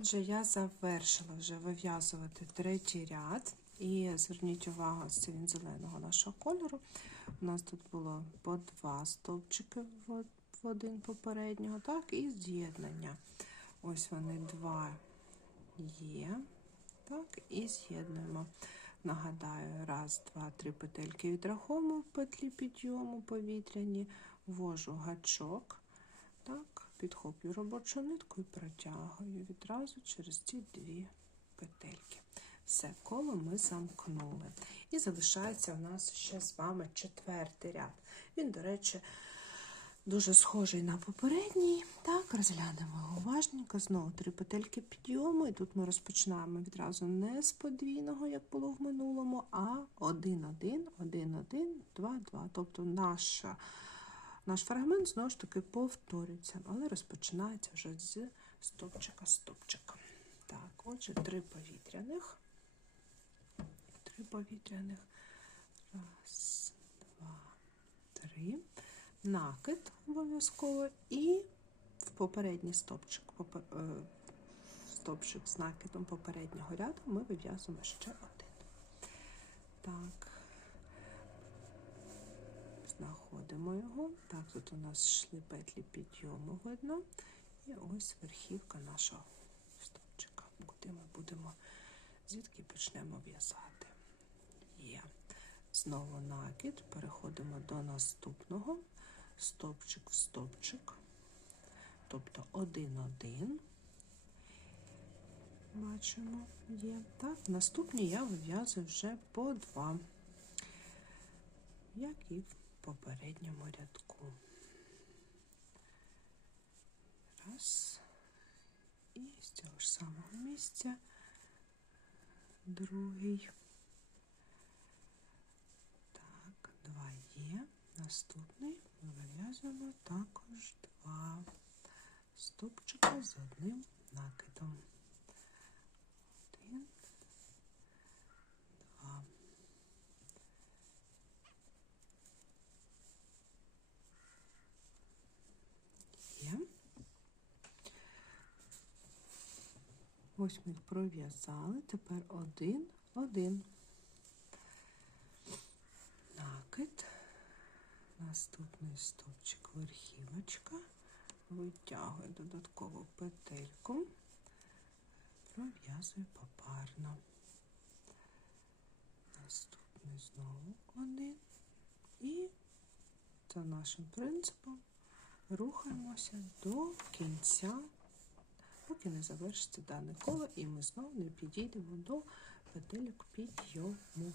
Отже, я завершила вже вив'язувати третій ряд. І зверніть увагу, це він зеленого нашого кольору. У нас тут було по два стовпчики в один попереднього, так, і з'єднання. Ось вони два є. Так, і з'єднуємо. Нагадаю, раз, два, три петельки відраховуємо в петлі підйому повітряні, ввожу гачок, так, підхоплю робочу нитку і протягую відразу через ці дві петельки. Все, коло ми замкнули. І залишається у нас ще з вами четвертий ряд. Він, до речі, дуже схожий на попередній. Так, розглянемо уважненько. Знову три петельки підйому. І тут ми розпочинаємо відразу не з подвійного, як було в минулому, а один-один, один-один, два-два. Тобто наша, наш фрагмент знову ж таки повторюється, але розпочинається вже з стопчика-стопчика. Так, отже, три повітряних. Три повітряних. Раз, два, три. Накид обов'язково і в попередній стопчик, попер, е, стопчик з накидом попереднього ряду ми вив'язуємо ще один. Так, знаходимо його. Так, тут у нас йшли петлі підйому видно. І ось верхівка нашого стопчика, куди ми будемо, звідки почнемо в'язати. Є. Знову накид, переходимо до наступного стовпчик в стовпчик, тобто один-один. Бачимо, є. Так, наступні я вив'язую вже по два, як і в попередньому рядку. Раз. І з цього ж самого місця другий. Так, два є. Наступний ми вив'язуємо також два стовпчика з одним накидом. Один, два. Є. Ось ми пров'язали, тепер один, один. Накид. Наступний стовпчик верхівочка, витягую додаткову петельку, пров'язую попарно. Наступний знову один. І за нашим принципом рухаємося до кінця, поки не завершиться дане коло, і ми знову не підійдемо до петельок підйому.